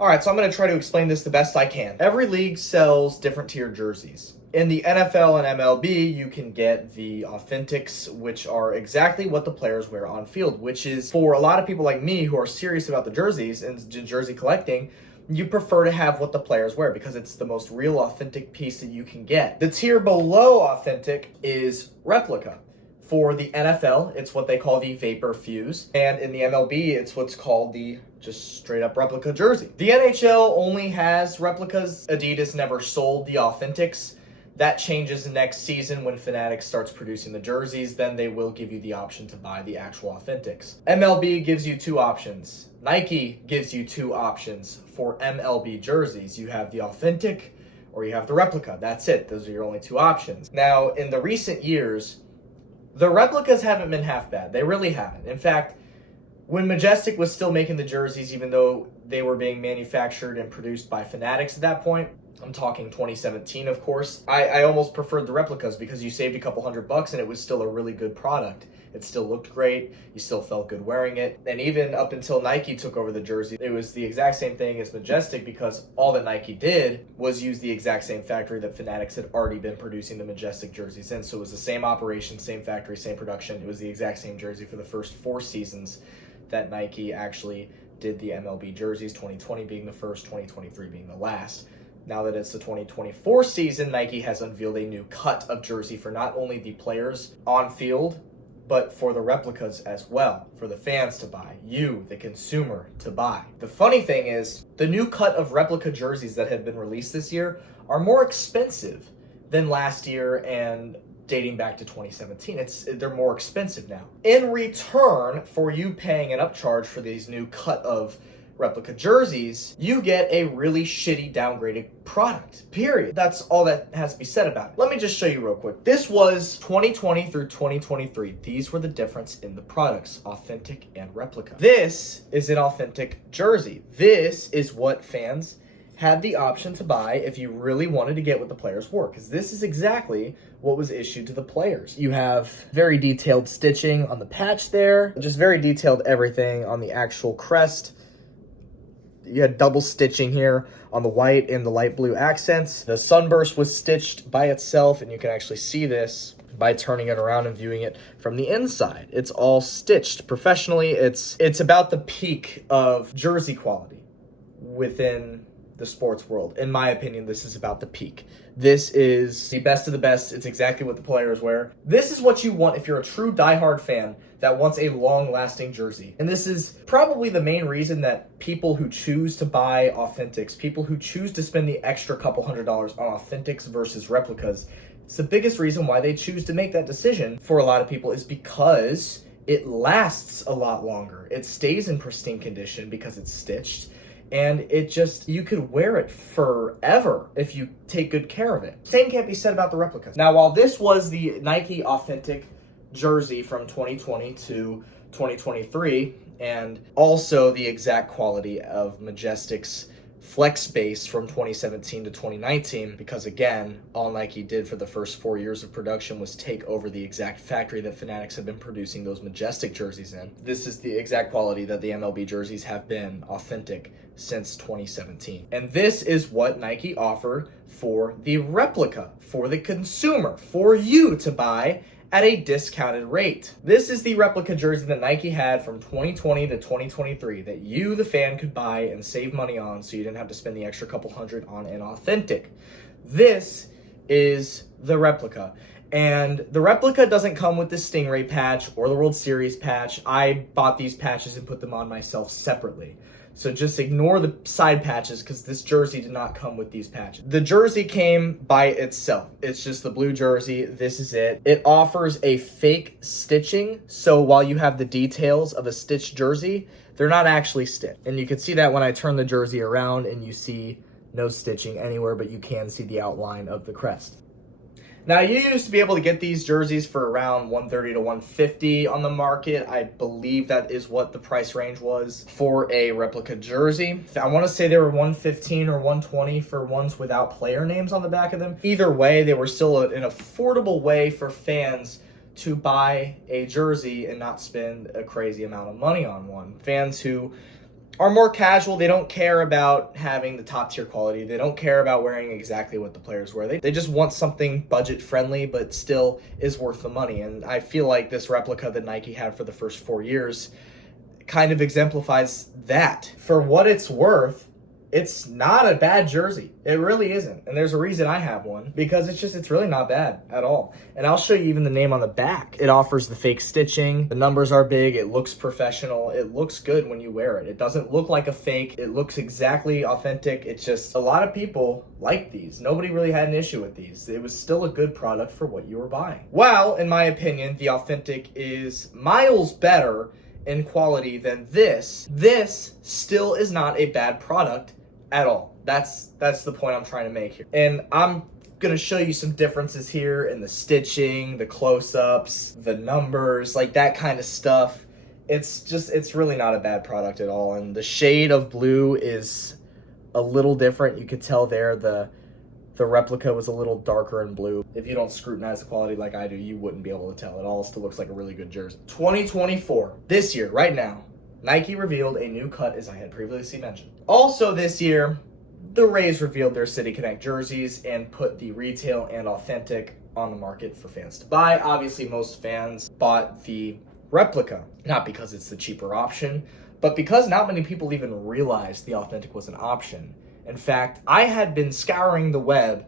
All right, so I'm going to try to explain this the best I can. Every league sells different tier jerseys. In the NFL and MLB, you can get the Authentics, which are exactly what the players wear on field, which is for a lot of people like me who are serious about the jerseys and jersey collecting, you prefer to have what the players wear because it's the most real, authentic piece that you can get. The tier below Authentic is Replica. For the NFL, it's what they call the Vapor Fuse. And in the MLB, it's what's called the just straight up replica jersey. The NHL only has replicas. Adidas never sold the Authentics. That changes next season when Fanatics starts producing the jerseys. Then they will give you the option to buy the actual Authentics. MLB gives you two options. Nike gives you two options for MLB jerseys. You have the Authentic or you have the replica. That's it. Those are your only two options. Now, in the recent years, the replicas haven't been half bad. They really haven't. In fact, when Majestic was still making the jerseys, even though they were being manufactured and produced by Fanatics at that point, I'm talking 2017, of course, I almost preferred the replicas because you saved a couple $100 and it was still a really good product. It still looked great. You still felt good wearing it. And even up until Nike took over the jersey, it was the exact same thing as Majestic because all that Nike did was use the exact same factory that Fanatics had already been producing the Majestic jerseys in. So it was the same operation, same factory, same production. It was the exact same jersey for the first 4 seasons that Nike actually did the MLB jerseys, 2020 being the first, 2023 being the last. Now that it's the 2024 season, Nike has unveiled a new cut of jersey for not only the players on field, but for the replicas as well, for the fans to buy, you, the consumer, to buy. The funny thing is, the new cut of replica jerseys that have been released this year are more expensive than last year and dating back to 2017. They're more expensive now. In return for you paying an upcharge for these new cut of replica jerseys, you get a really shitty downgraded product, period. That's all that has to be said about it. Let me just show you real quick. This was 2020 through 2023. These were the difference in the products, Authentic and Replica. This is an Authentic jersey. This is what fans had the option to buy if you really wanted to get what the players wore, because this is exactly what was issued to the players. You have very detailed stitching on the patch there, just very detailed everything on the actual crest. You had double stitching here on the white and the light blue accents. The sunburst was stitched by itself, and you can actually see this by turning it around and viewing it from the inside. It's all stitched professionally. It's about the peak of jersey quality within the sports world. In my opinion, this is about the peak. This is the best of the best. It's exactly what the players wear. This is what you want if you're a true diehard fan that wants a long-lasting jersey. And this is probably the main reason that people who choose to buy Authentics, people who choose to spend the extra couple $100s on Authentics versus replicas, it's the biggest reason why they choose to make that decision for a lot of people is because it lasts a lot longer. It stays in pristine condition because it's stitched. And you could wear it forever if you take good care of it. Same can't be said about the replicas. Now, while this was the Nike Authentic jersey from 2020 to 2023, and also the exact quality of Majestic's Flex Base from 2017 to 2019, because again, all Nike did for the first 4 years of production was take over the exact factory that Fanatics had been producing those Majestic jerseys in. This is the exact quality that the MLB jerseys have been Authentic since 2017. And this is what Nike offered for the replica, for the consumer, for you to buy at a discounted rate. This is the replica jersey that Nike had from 2020 to 2023 that you, the fan, could buy and save money on so you didn't have to spend the extra couple $100 on an Authentic. This is the replica. And the replica doesn't come with the Stingray patch or the World Series patch. I bought these patches and put them on myself separately. So just ignore the side patches because this jersey did not come with these patches. The jersey came by itself. It's just the blue jersey. This is it. It offers a fake stitching. So while you have the details of a stitched jersey, they're not actually stitched. And you can see that when I turn the jersey around and you see no stitching anywhere, but you can see the outline of the crest. Now, you used to be able to get these jerseys for around $130 to $150 on the market. I believe that is what the price range was for a replica jersey. I want to say they were $115 or $120 for ones without player names on the back of them. Either way, they were still an affordable way for fans to buy a jersey and not spend a crazy amount of money on one. Fans who are more casual. They don't care about having the top tier quality. They don't care about wearing exactly what the players wear. They just want something budget friendly, but still is worth the money. And I feel like this replica that Nike had for the first 4 years kind of exemplifies that. For what it's worth, it's not a bad jersey. It really isn't. And there's a reason I have one, because it's really not bad at all. And I'll show you even the name on the back. It offers the fake stitching. The numbers are big. It looks professional. It looks good when you wear it. It doesn't look like a fake. It looks exactly authentic. It's just, a lot of people like these. Nobody really had an issue with these. It was still a good product for what you were buying. Well, in my opinion, the authentic is miles better in quality than this. This still is not a bad product at all. That's the point I'm trying to make here. And I'm gonna show you some differences here in the stitching, the close-ups, the numbers, like that kind of stuff. It's really not a bad product at all. And the shade of blue is a little different. You could tell there the replica was a little darker in blue. If you don't scrutinize the quality like I do, you wouldn't be able to tell. It all still looks like a really good jersey. 2024, this year, right now, Nike revealed a new cut, as I had previously mentioned. Also this year, the Rays revealed their City Connect jerseys and put the retail and authentic on the market for fans to buy. Obviously, most fans bought the replica, not because it's the cheaper option, but because not many people even realized the authentic was an option. In fact, I had been scouring the web,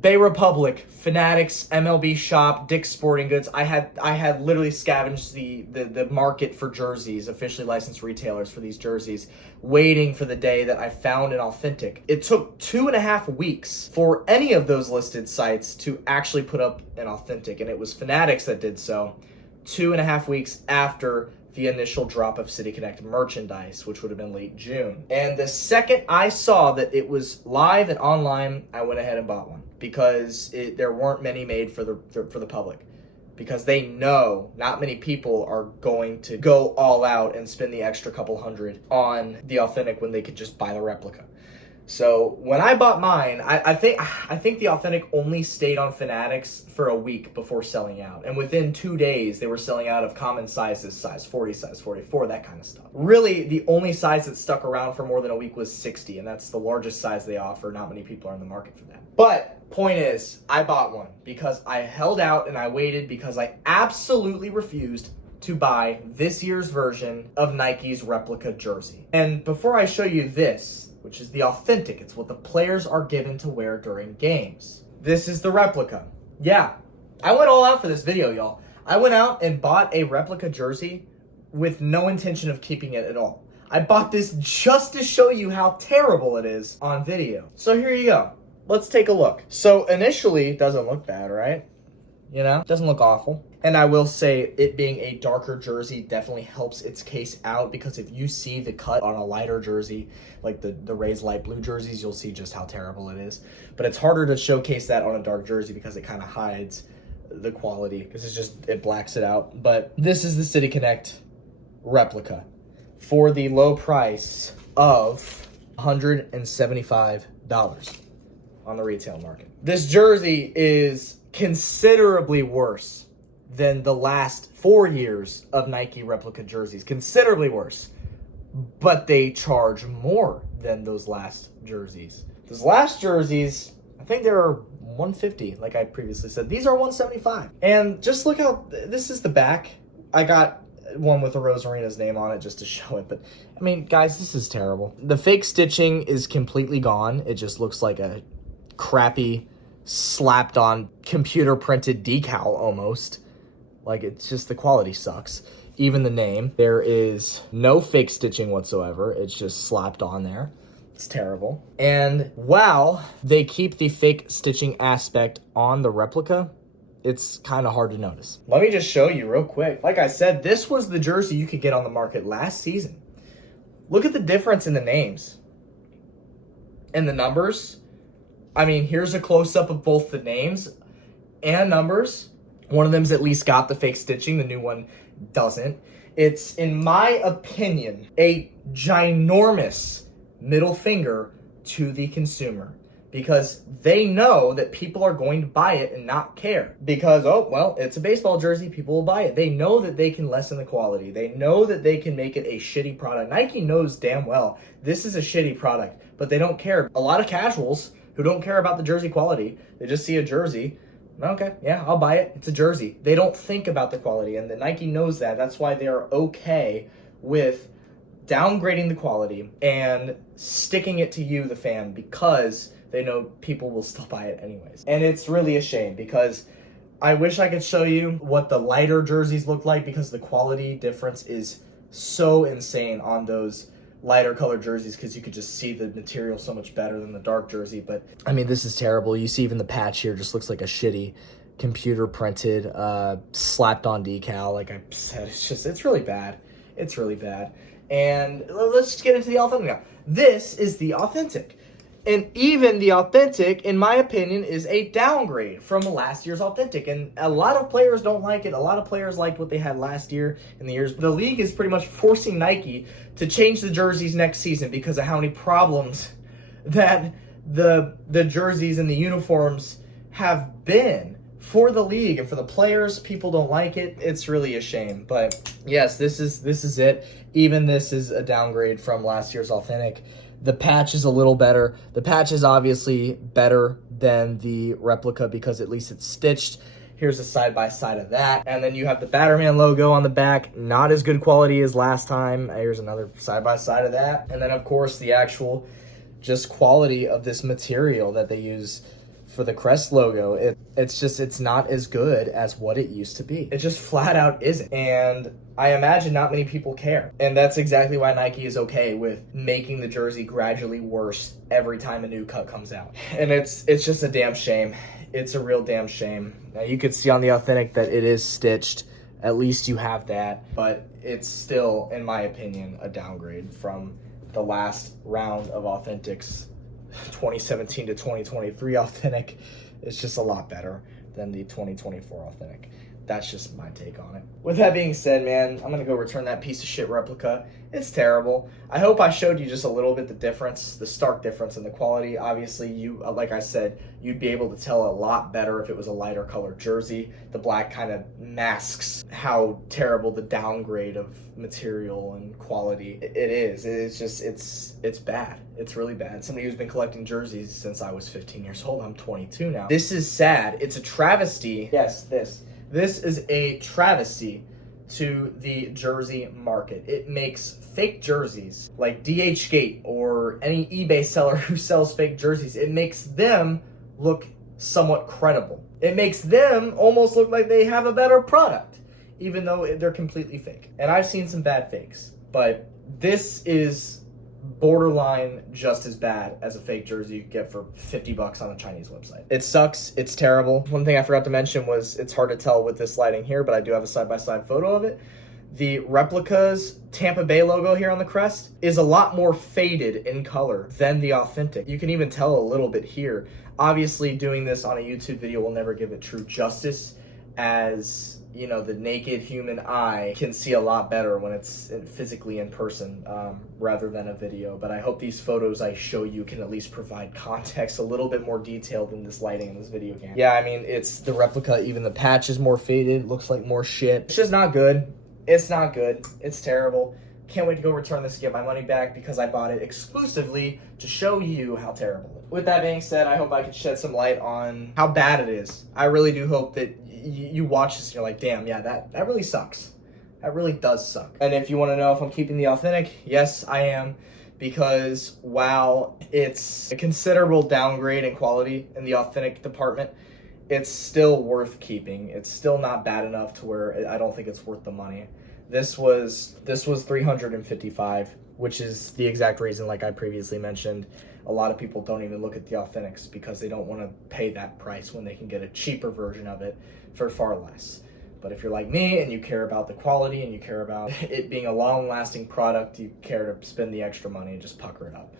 Bay Republic, Fanatics, MLB Shop, Dick's Sporting Goods. I had literally scavenged the market for jerseys, officially licensed retailers for these jerseys, waiting for the day that I found an authentic. It took 2.5 weeks for any of those listed sites to actually put up an authentic, and it was Fanatics that did so 2.5 weeks after the initial drop of City Connect merchandise, which would have been late June. And the second I saw that it was live and online, I went ahead and bought one, because there weren't many made for the public, because they know not many people are going to go all out and spend the extra couple hundred on the authentic when they could just buy the replica. So when I bought mine, I think the authentic only stayed on Fanatics for a week before selling out. And within 2 days, they were selling out of common sizes, size 40, size 44, that kind of stuff. Really, the only size that stuck around for more than a week was 60, and that's the largest size they offer. Not many people are in the market for that. But point is, I bought one because I held out and I waited, because I absolutely refused to buy this year's version of Nike's replica jersey. And before I show you this, which is the authentic, it's what the players are given to wear during games. This is the replica. Yeah, I went all out for this video, y'all. I went out and bought a replica jersey with no intention of keeping it at all. I bought this just to show you how terrible it is on video. So here you go. Let's take a look. So initially, it doesn't look bad, right? You know, it doesn't look awful. And I will say, it being a darker jersey definitely helps its case out, because if you see the cut on a lighter jersey, like the Rays light blue jerseys, you'll see just how terrible it is. But it's harder to showcase that on a dark jersey because it kind of hides the quality, because it blacks it out. But this is the City Connect replica for the low price of $175 on the retail market. This jersey is considerably worse than the last 4 years of Nike replica jerseys. Considerably worse. But they charge more than those last jerseys. Those last jerseys, I think they were $150, like I previously said. These are $175. And just look how, this is the back. I got one with a Rosarina's name on it just to show it. But, I mean, guys, this is terrible. The fake stitching is completely gone. It just looks like a crappy, slapped on computer printed decal almost. Like, it's just, the quality sucks. Even the name, there is no fake stitching whatsoever. It's just slapped on there. It's terrible. And while they keep the fake stitching aspect on the replica, it's kind of hard to notice. Let me just show you real quick. Like I said, this was the jersey you could get on the market last season. Look at the difference in the names and the numbers. I mean, here's a close-up of both the names and numbers. One of them's at least got the fake stitching. The new one doesn't. It's, in my opinion, a ginormous middle finger to the consumer. because they know that people are going to buy it and not care. Because, oh, well, it's a baseball jersey, people will buy it. They know that they can lessen the quality. They know that they can make it a shitty product. Nike knows damn well this is a shitty product, but they don't care. A lot of casuals who don't care about the jersey quality, they just see a jersey, okay, yeah, I'll buy it. It's a jersey. They don't think about the quality, and the Nike knows that. That's why they are okay with downgrading the quality and sticking it to you, the fan, because they know people will still buy it anyways. And it's really a shame, because I wish I could show you what the lighter jerseys look like, because the quality difference is so insane on those lighter color jerseys, because you could just see the material so much better than the dark jersey. But I mean, this is terrible. You see even the patch here just looks like a shitty computer printed slapped on decal. Like I said, it's really bad. It's really bad. And let's just get into the authentic now. This is the authentic. And even the authentic, in my opinion, is a downgrade from last year's authentic. And a lot of players don't like it. A lot of players liked what they had last year in the years. The league is pretty much forcing Nike to change the jerseys next season because of how many problems that the jerseys and the uniforms have been for the league and for the players. People don't like it. It's really a shame. But yes, this is it. Even this is a downgrade from last year's authentic. The patch is a little better. The patch is obviously better than the replica because at least it's stitched. Here's a side-by-side of that. And then you have the Batterman logo on the back. Not as good quality as last time. Here's another side-by-side of that. And then, of course, the actual just quality of this material that they use for the crest logo. It's not as good as what it used to be. It just flat out isn't. And I imagine not many people care. And that's exactly why Nike is okay with making the jersey gradually worse every time a new cut comes out. And it's just a damn shame. It's a real damn shame. Now you could see on the authentic that it is stitched. At least you have that. But it's still, in my opinion, a downgrade from the last round of authentics. 2017 to 2023 authentic is just a lot better than the 2024 authentic. That's just my take on it. With that being said, man, I'm gonna go return that piece of shit replica. It's terrible. I hope I showed you just a little bit the difference, the stark difference in the quality. Obviously, you, like I said, you'd be able to tell a lot better if it was a lighter colored jersey. The black kind of masks how terrible the downgrade of material and quality it is. It's just, it's bad. It's really bad. Somebody who's been collecting jerseys since I was 15 years old. I'm 22 now. This is sad. It's a travesty. Yes, this is a travesty to the jersey market. It makes fake jerseys like DHgate or any eBay seller who sells fake jerseys. It makes them look somewhat credible. It makes them almost look like they have a better product, even though they're completely fake. And I've seen some bad fakes, but this is borderline just as bad as a fake jersey you get for $50 on a Chinese website. It sucks. It's terrible. One thing I forgot to mention was it's hard to tell with this lighting here, but I do have a side-by-side photo of it. The replica's Tampa Bay logo here on the crest is a lot more faded in color than the authentic. You can even tell a little bit here. Obviously, doing this on a YouTube video will never give it true justice, as you know, the naked human eye can see a lot better when it's physically in person rather than a video. But I hope these photos I show you can at least provide context a little bit more detailed than this lighting in this video can. Yeah, I mean, it's the replica. Even the patch is more faded, looks like more shit. It's just not good. It's not good. It's terrible. Can't wait to go return this and get my money back because I bought it exclusively to show you how terrible it is. With that being said, I hope I could shed some light on how bad it is. I really do hope that you watch this and you're like, damn, yeah, that really sucks. That really does suck. And if you want to know if I'm keeping the authentic, yes, I am. Because while it's a considerable downgrade in quality in the authentic department, it's still worth keeping. It's still not bad enough to where I don't think it's worth the money. This was $355, which is the exact reason, like I previously mentioned, a lot of people don't even look at the authentics because they don't want to pay that price when they can get a cheaper version of it for far less. But if you're like me and you care about the quality and you care about it being a long-lasting product, you care to spend the extra money and just pucker it up.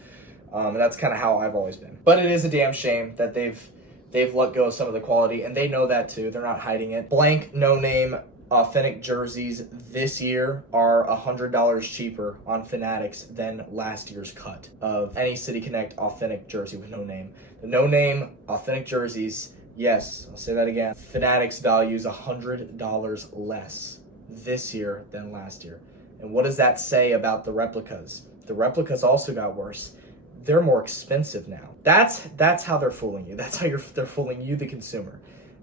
And that's kind of how I've always been. But it is a damn shame that they've let go of some of the quality, and they know that too. They're not hiding it. Blank, no name authentic jerseys this year are $100 cheaper on Fanatics than last year's cut of any City Connect authentic jersey with no name. The no name authentic jerseys, yes, I'll say that again, Fanatics values $100 less this year than last year. And what does that say about the replicas? The replicas also got worse. They're more expensive now. That's how they're fooling you. That's how they're fooling you, the consumer.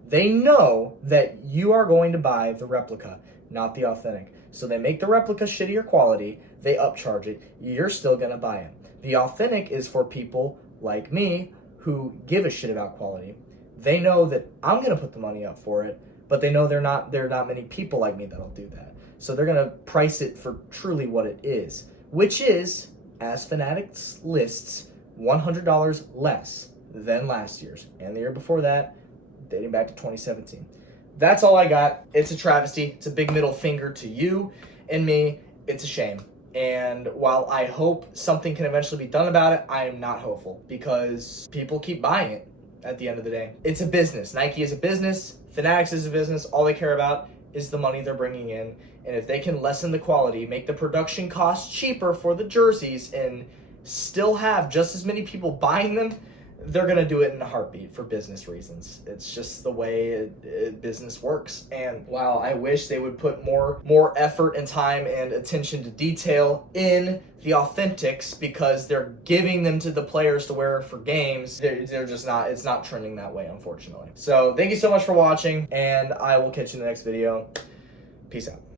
They know that you are going to buy the replica, not the authentic. So they make the replica shittier quality, they upcharge it, you're still gonna buy it. The authentic is for people like me who give a shit about quality. They know that I'm gonna put the money up for it, but they know there are not many people like me that'll do that. So they're gonna price it for truly what it is, which is, as Fanatics lists, $100 less than last year's and the year before that, dating back to 2017. That's all I got. It's a travesty. It's a big middle finger to you and me. It's a shame. And while I hope something can eventually be done about it, I am not hopeful because people keep buying it at the end of the day. It's a business. Nike is a business. Fanatics is a business. All they care about is the money they're bringing in. And if they can lessen the quality, make the production costs cheaper for the jerseys, and still have just as many people buying them, they're going to do it in a heartbeat for business reasons. It's just the way business works. And while I wish they would put more effort and time and attention to detail in the authentics because they're giving them to the players to wear for games, they're just not, it's not trending that way, unfortunately. So thank you so much for watching, and I will catch you in the next video. Peace out.